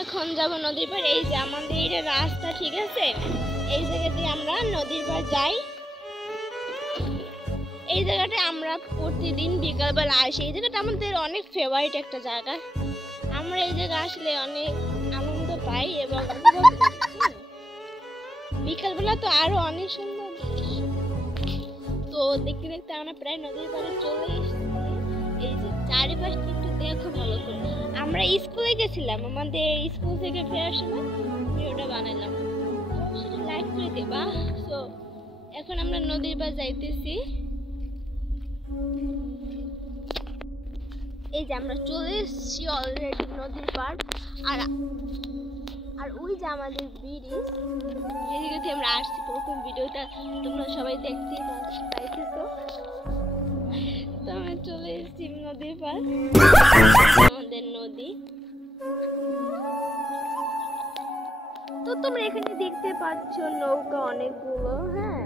এখন যাব নদীর পাড়। এই যে আমাদের এটা রাস্তা, ঠিক আছে? এই জায়গা দিয়ে আমরা নদীর পাড় যাই। এই জায়গাটা আমরা প্রতিদিন বিকালবেলা আসি। এই জায়গাটা আমাদের অনেক ফেভারিট একটা জায়গা। আমরা এই জায়গা আসলে অনেক আনন্দ পাই এবং বিকালবেলা তো আরো অনেক সুন্দর। তো দেখতে দেখতে আমরা প্রায় নদীর পাড়ে চলে এসেছি। এই যে চারিপাশটা একটু দেখো ভালো করে। আমরা স্কুলে গেছিলাম, আমাদের স্কুল থেকে ফেরার সময় ভিডিওটা বানালাম, সেটা লাইক করে দেবা। তো এখন আমরা নদীর পাড় যাইতেছি। এই যে আমরা চলে এসেছি অলরেডি নদীর পাড়। আর ওই যে আমাদের ব্রিজ, যেদিকে থেকে আমরা আসছি প্রথম ভিডিওটা তোমরা সবাই দেখছি পাইতেছো। তো আমরা চলে এসেছি নদীর পাড়, আমাদের নদী। তো তোমরা এখানে দেখতে পাচ্ছ নৌকা অনেকগুলো। হ্যাঁ,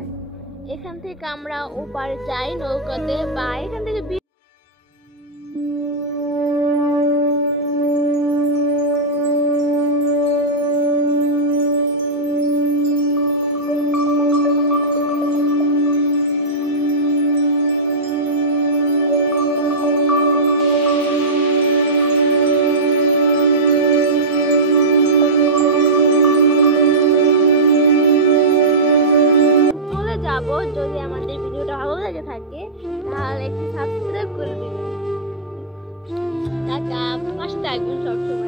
এখান থেকে আমরা ওপারে যাই নৌকাতে, বা এখান থেকে যদি আমাদের ভিডিওটা ভালো লাগে থাকে তাহলে একটু সাবস্ক্রাইব করে দিবেন। টাটা, পাশে থাকবেন সবসময়।